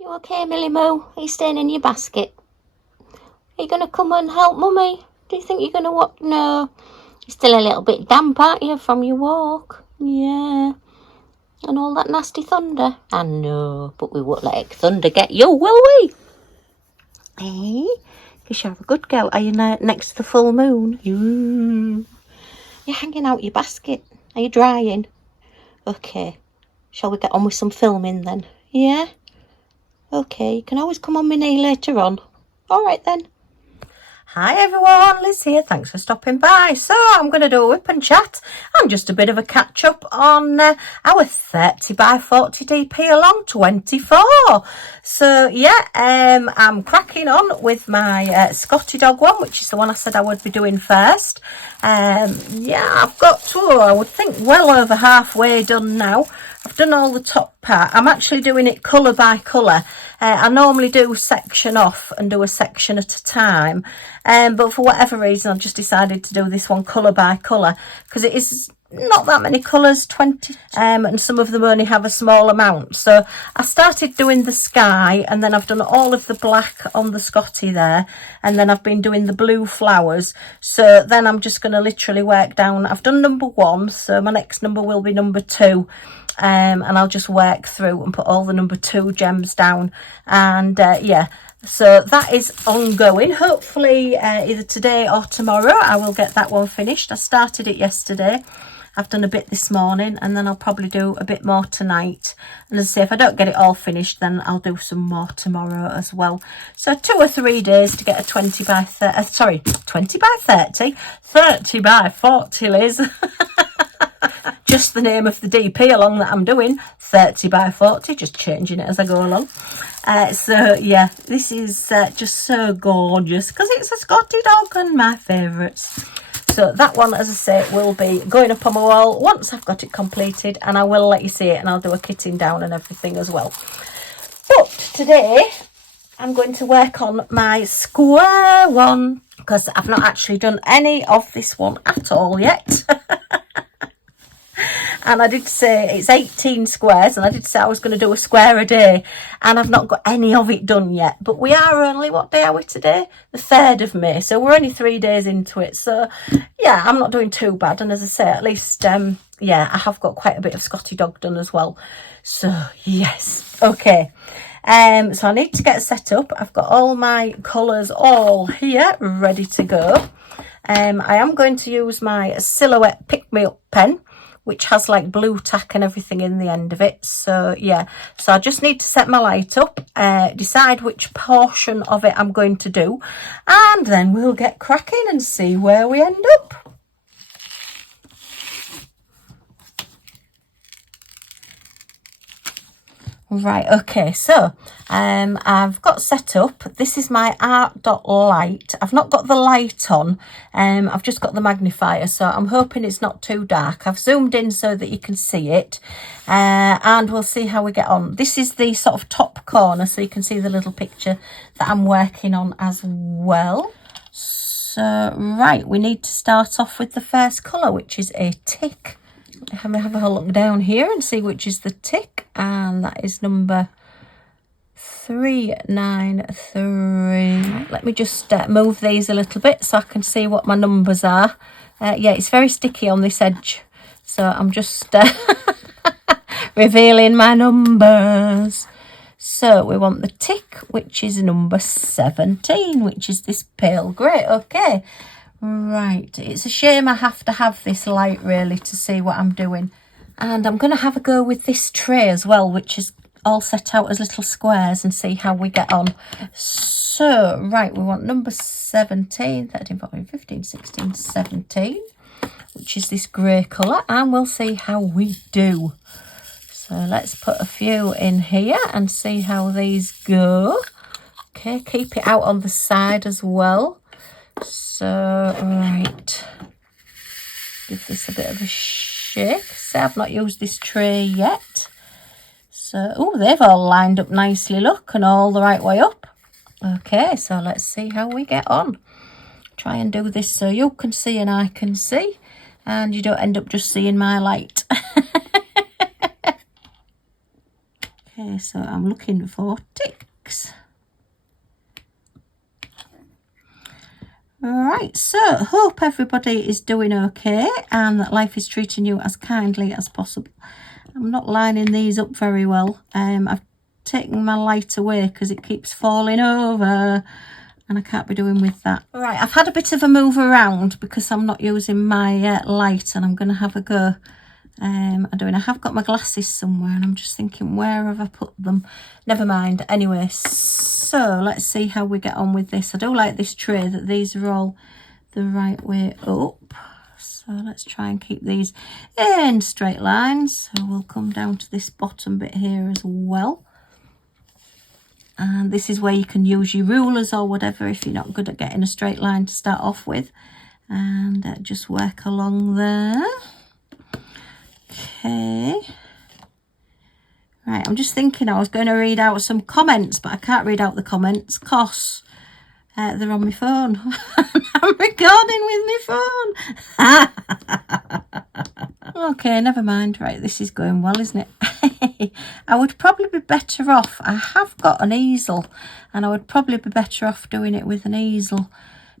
You okay, Millie Moo? Are you staying in your basket? Are you going to come and help Mummy? Do you think you're going to what? No. You're still a little bit damp, aren't you, from your walk? Yeah. And all that nasty thunder. I know, but we won't let thunder get you, will we? Eh? Because you're a good girl. Are you next to the full moon? You're hanging out your basket. Are you drying? Okay. Shall we get on with some filming then? Yeah? Okay, you can always come on my knee later on. All right then. Hi everyone, Liz here. Thanks for stopping by. So I'm going to do a whip and chat and just a bit of a catch up on our 30 by 40 DPalong 24. So yeah, I'm cracking on with my Scottie dog one, which is the one I said I would be doing first. Yeah, I've got to, I would think, well over halfway done now. I've done all the top part. I'm actually doing it colour by colour. I normally do section off and do a section at a time. But for whatever reason, I've just decided to do this one colour by colour because it is not that many colours, 20, and some of them only have a small amount. So I started doing the sky, and then I've done all of the black on the Scottie there, and then I've been doing the blue flowers. So then I'm just going to literally work down. I've done number 1, so my next number will be number 2. And I'll just work through and put all the number 2 gems down, and yeah, so that is ongoing. Hopefully either today or tomorrow I will get that one finished. I started it yesterday, I've done a bit this morning, and then I'll probably do a bit more tonight. And as I say, if I don't get it all finished, then I'll do some more tomorrow as well. So 2 or 3 days to get a 20 by 30, sorry, 20 by 30, 30 by 40, Liz. Just the name of the DPalong that I'm doing, 30 by 40, just changing it as I go along. So yeah, this is just so gorgeous because it's a Scottie dog and my favourites. So that one, as I say, will be going up on my wall once I've got it completed, and I will let you see it, and I'll do a kitting down and everything as well. But today I'm going to work on my square one because I've not actually done any of this one at all yet. And I did say it's 18 squares, and I did say I was going to do a square a day, and I've not got any of it done yet. But we are only, what day are we today? The 3rd of May, so we're only 3 days into it. So yeah, I'm not doing too bad, and as I say, at least yeah, I have got quite a bit of Scottie dog done as well. So yes, okay. So I need to get set up. I've got all my colours all here ready to go. I am going to use my Silhouette Pick Me Up pen, which has like blue tack and everything in the end of it. So yeah, so I just need to set my light up, decide which portion of it I'm going to do, and then we'll get cracking and see where we end up. Right, okay, so I've got set up. This is my art.light. I've not got the light on, I've just got the magnifier, so I'm hoping it's not too dark. I've zoomed in so that you can see it, and we'll see how we get on. This is the sort of top corner, so you can see the little picture that I'm working on as well. So right, we need to start off with the first colour, which is a tick. Have a look down here and see which is the tick, and that is number 393. Let me just move these a little bit so I can see what my numbers are. Yeah, it's very sticky on this edge, so I'm just revealing my numbers. So we want the tick, which is number 17, which is this pale grey. Okay. Right, it's a shame I have to have this light really to see what I'm doing. And I'm going to have a go with this tray as well, which is all set out as little squares, and see how we get on. So, right, we want number 17, 13, 14, 15, 16, 17, which is this grey colour, and we'll see how we do. So let's put a few in here and see how these go. Okay, keep it out on the side as well. So, right, give this a bit of a shake. So I've not used this tray yet. So, oh, they've all lined up nicely, look, and all the right way up. Okay, so let's see how we get on. Try and do this so you can see and I can see, and you don't end up just seeing my light. Okay, so I'm looking for ticks. Right, so hope everybody is doing okay and that life is treating you as kindly as possible. I'm not lining these up very well. I've taken my light away because it keeps falling over and I can't be doing with that. All right, I've had a bit of a move around because I'm not using my light, and I'm going to have a go. I have got my glasses somewhere and I'm just thinking, where have I put them? Never mind. Anyway, so let's see how we get on with this. I do like this tray that these are all the right way up. So let's try and keep these in straight lines. So we'll come down to this bottom bit here as well. And this is where you can use your rulers or whatever if you're not good at getting a straight line to start off with. And just work along there. Okay. Right, I'm just thinking I was going to read out some comments, but I can't read out the comments because they're on my phone. I'm recording with my phone. Okay, never mind. Right, this is going well, isn't it? I would probably be better off. I have got an easel and I would probably be better off doing it with an easel.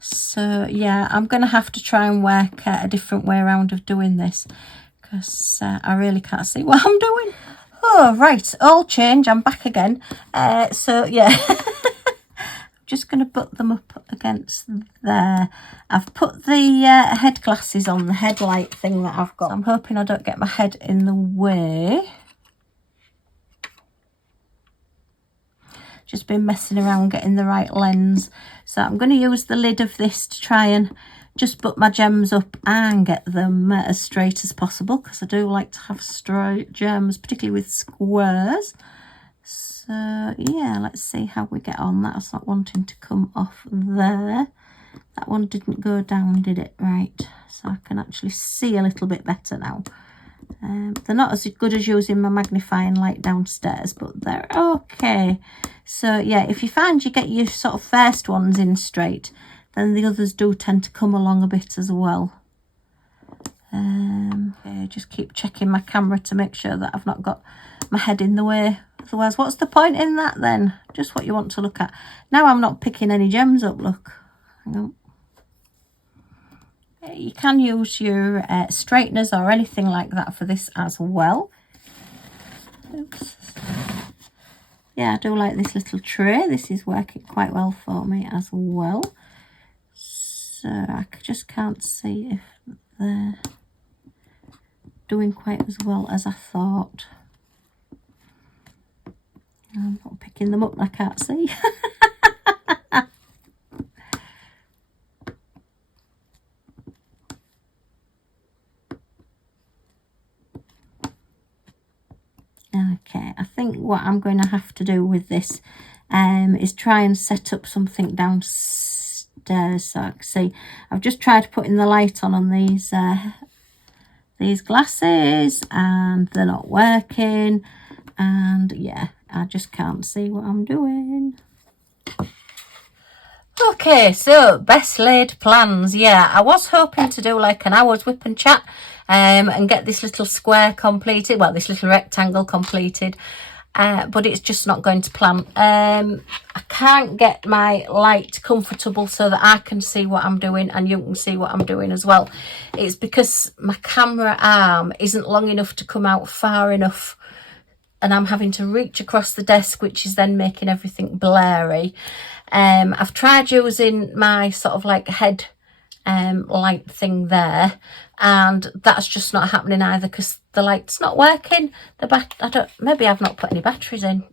So yeah, I'm going to have to try and work a different way around of doing this, because I really can't see what I'm doing. Oh, right, all change, I'm back again. So, yeah, I'm just going to put them up against there. I've put the head glasses on, the headlight thing that I've got. So I'm hoping I don't get my head in the way. Just been messing around getting the right lens. So I'm going to use the lid of this to try and just put my gems up and get them as straight as possible, because I do like to have straight gems, particularly with squares. So yeah, let's see how we get on. That's not wanting to come off there. That one didn't go down, did it? Right, so I can actually see a little bit better now. They're not as good as using my magnifying light downstairs, but they're okay. So yeah, if you find you get your sort of first ones in straight, then the others do tend to come along a bit as well. Okay, just keep checking my camera to make sure that I've not got my head in the way. Otherwise, what's the point in that then? Just what you want to look at. Now I'm not picking any gems up, look. Hang on. You can use your straighteners or anything like that for this as well. Oops. Yeah, I do like this little tray. This is working quite well for me as well. So I just can't see if they're doing quite as well as I thought. I'm not picking them up, I can't see. Okay, I think what I'm going to have to do with this is try and set up something downstairs so I can see. I've just tried putting the light on these glasses and they're not working, and yeah, I just can't see what I'm doing. Okay, so best laid plans. Yeah, I was hoping to do like an hour's WIP and Chat and get this little square completed, well, this little rectangle completed, but it's just not going to plan. I can't get my light comfortable so that I can see what I'm doing and you can see what I'm doing as well. It's because my camera arm isn't long enough to come out far enough, and I'm having to reach across the desk, which is then making everything blurry. I've tried using my sort of like head light thing there, and that's just not happening either because the light's not working. Maybe I've not put any batteries in.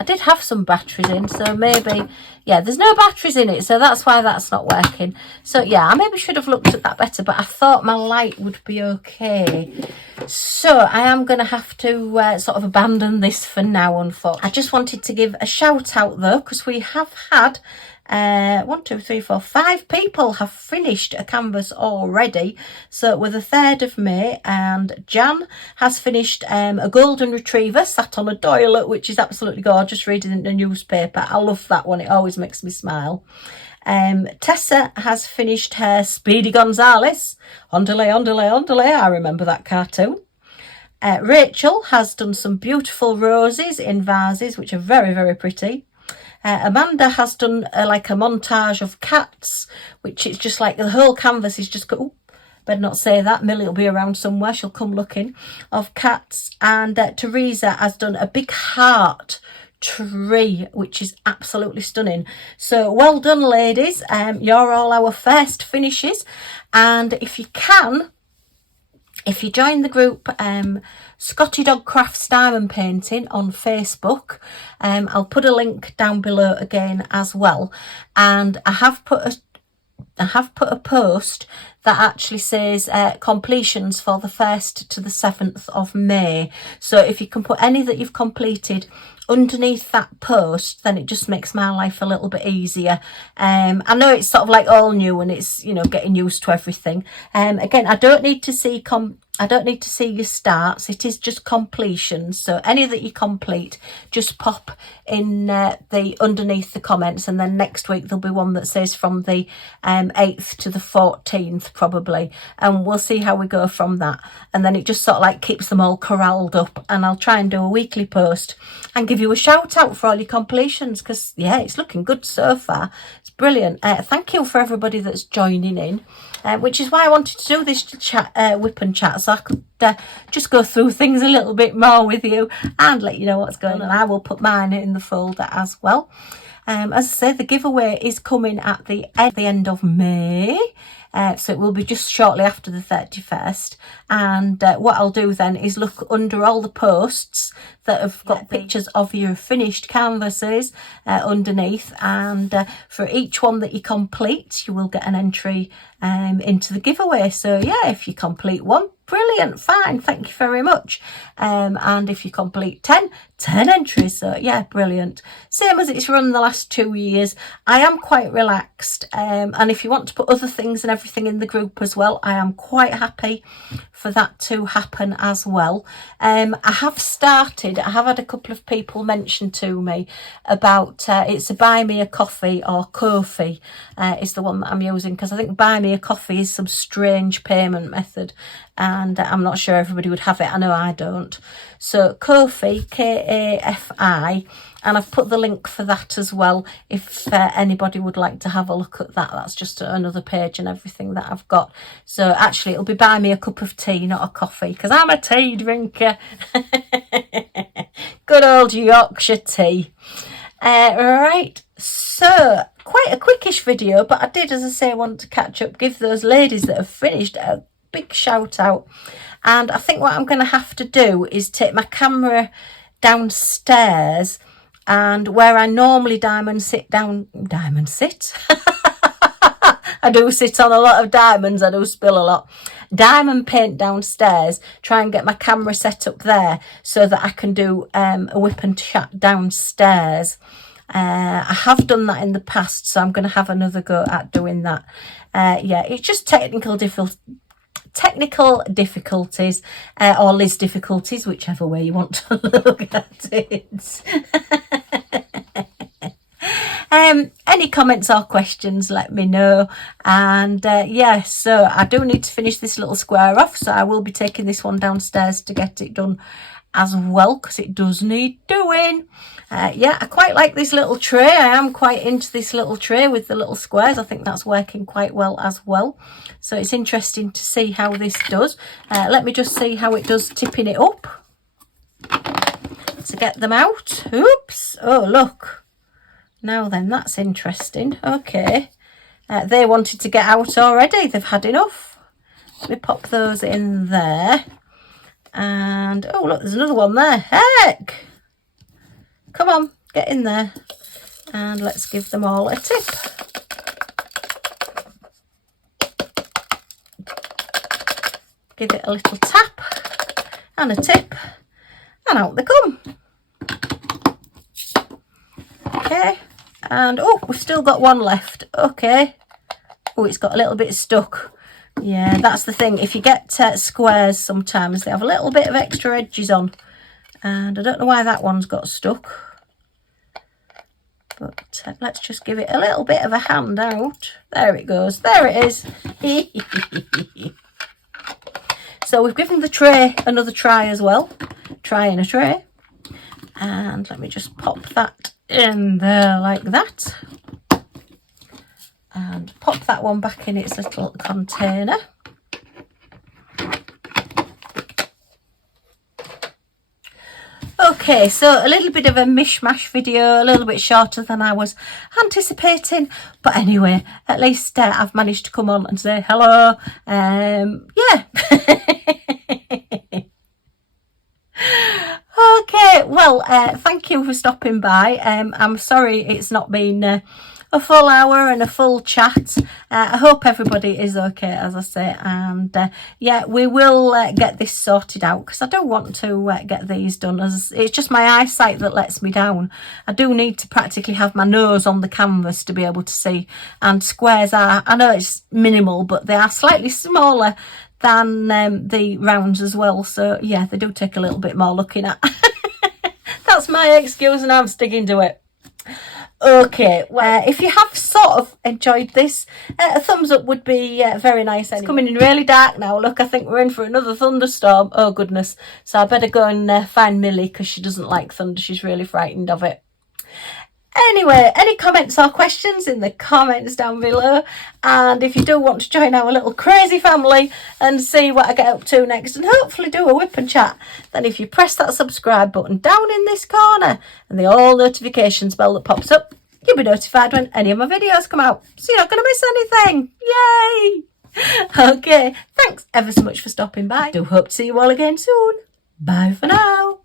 I did have some batteries in, so maybe, yeah, there's no batteries in it, so that's why that's not working. So yeah, I maybe should have looked at that better, but I thought my light would be okay. So I am going to have to sort of abandon this for now, unfortunately. I just wanted to give a shout out though, because we have had 1, 2, 3, 4, 5 people have finished a canvas already. So we're the 3rd of May, and Jan has finished a golden retriever sat on a toilet, which is absolutely gorgeous, reading in the newspaper. I love that one, it always makes me smile. Tessa has finished her Speedy Gonzales. Ondele, ondele, ondele. I remember that cartoon. Rachel has done some beautiful roses in vases, which are very, very pretty. Amanda has done like a montage of cats, which is just like the whole canvas is just, oh, better not say that, Millie will be around somewhere, she'll come looking, of cats. And Teresa has done a big heart tree, which is absolutely stunning. So well done, ladies. You're all our first finishes. And if you can, if you join the group Scottiedogcrafts Diamond Painting on Facebook, I'll put a link down below again as well. And I have put a post that actually says completions for the 1st to the 7th of May. So if you can put any that you've completed underneath that post, then it just makes my life a little bit easier. I know it's sort of like all new and it's, you know, getting used to everything. Again, I don't need to see your starts. It is just completions. So any that you complete, just pop in the underneath the comments, and then next week there'll be one that says from the 8th to the 14th probably, and we'll see how we go from that. And then it just sort of like keeps them all corralled up, and I'll try and do a weekly post and give you a shout out for all your completions, because yeah, it's looking good so far. It's brilliant. Thank you for everybody that's joining in, which is why I wanted to do this chat, WIP and Chat, so I could just go through things a little bit more with you and let you know what's going on. I will put mine in the folder as well. As I said, the giveaway is coming at the end of May. So it will be just shortly after the 31st. And what I'll do then is look under all the posts that have got pictures of your finished canvases underneath. And for each one that you complete, you will get an entry into the giveaway. So yeah, if you complete one, brilliant, fine, thank you very much. And if you complete 10 entries. So yeah, brilliant. Same as it's run the last 2 years. I am quite relaxed, and if you want to put other things and everything in the group as well, I am quite happy for that to happen as well. I have had a couple of people mention to me about it's a buy me a coffee, or Ko-fi is the one that I'm using, because I think buy me a coffee is some strange payment method, and I'm not sure everybody would have it. I know I don't. So Ko-fi, K-A-F-I, and I've put the link for that as well if anybody would like to have a look at that. That's just another page and everything that I've got. So actually it'll be buy me a cup of tea, not a coffee, because I'm a tea drinker. Good old Yorkshire tea. Right, so quite a quickish video, but I did, as I say, want to catch up, give those ladies that have finished a big shout out. And I think what I'm going to have to do is take my camera downstairs, and where I normally diamond sit I do sit on a lot of diamonds, I do spill a lot, diamond paint downstairs, try and get my camera set up there so that I can do a WIP and Chat downstairs. I have done that in the past, so I'm going to have another go at doing that. Yeah, it's just technical difficulties, or Liz difficulties, whichever way you want to look at it. Any comments or questions, let me know. And yeah, so I do need to finish this little square off, so I will be taking this one downstairs to get it done as well, because it does need doing. Yeah, I quite like this little tray. I am quite into this little tray with the little squares. I think that's working quite well as well. So it's interesting to see how this does. Let me just see how it does tipping it up to get them out. Oops. Oh, look. Now then, that's interesting. Okay. They wanted to get out already. They've had enough. Let me pop those in there. And, oh, look, there's another one there. Heck! Come on, get in there. And let's give them all a tip. Give it a little tap and a tip, and out they come. Okay, and oh, we've still got one left. Okay. Oh, it's got a little bit stuck. Yeah, that's the thing. If you get squares, sometimes they have a little bit of extra edges on. And I don't know why that one's got stuck. But let's just give it a little bit of a hand out. There it goes. There it is. So we've given the tray another try as well. Try in a tray. And let me just pop that in there like that. And pop that one back in its little container. Okay, so a little bit of a mishmash video, a little bit shorter than I was anticipating. But anyway, at least I've managed to come on and say hello. Yeah. Okay, well, thank you for stopping by. I'm sorry it's not been a full hour and a full chat. I hope everybody is okay, as I say, and yeah, we will get this sorted out, because I don't want to get these done, as it's just my eyesight that lets me down. I do need to practically have my nose on the canvas to be able to see, and squares are, I know it's minimal, but they are slightly smaller than the rounds as well, so yeah, they do take a little bit more looking at. That's my excuse, and I'm sticking to it. Okay, well, if you have sort of enjoyed this, a thumbs up would be very nice. Anyway. It's coming in really dark now. Look, I think we're in for another thunderstorm. Oh goodness, so I better go and find Millie, because she doesn't like thunder. She's really frightened of it. Anyway, any comments or questions in the comments down below, and if you do want to join our little crazy family and see what I get up to next, and hopefully do a whip and chat, then if you press that subscribe button down in this corner and the all notifications bell that pops up, you'll be notified when any of my videos come out, so you're not going to miss anything. Yay! Okay, thanks ever so much for stopping by. I do hope to see you all again soon. Bye for now.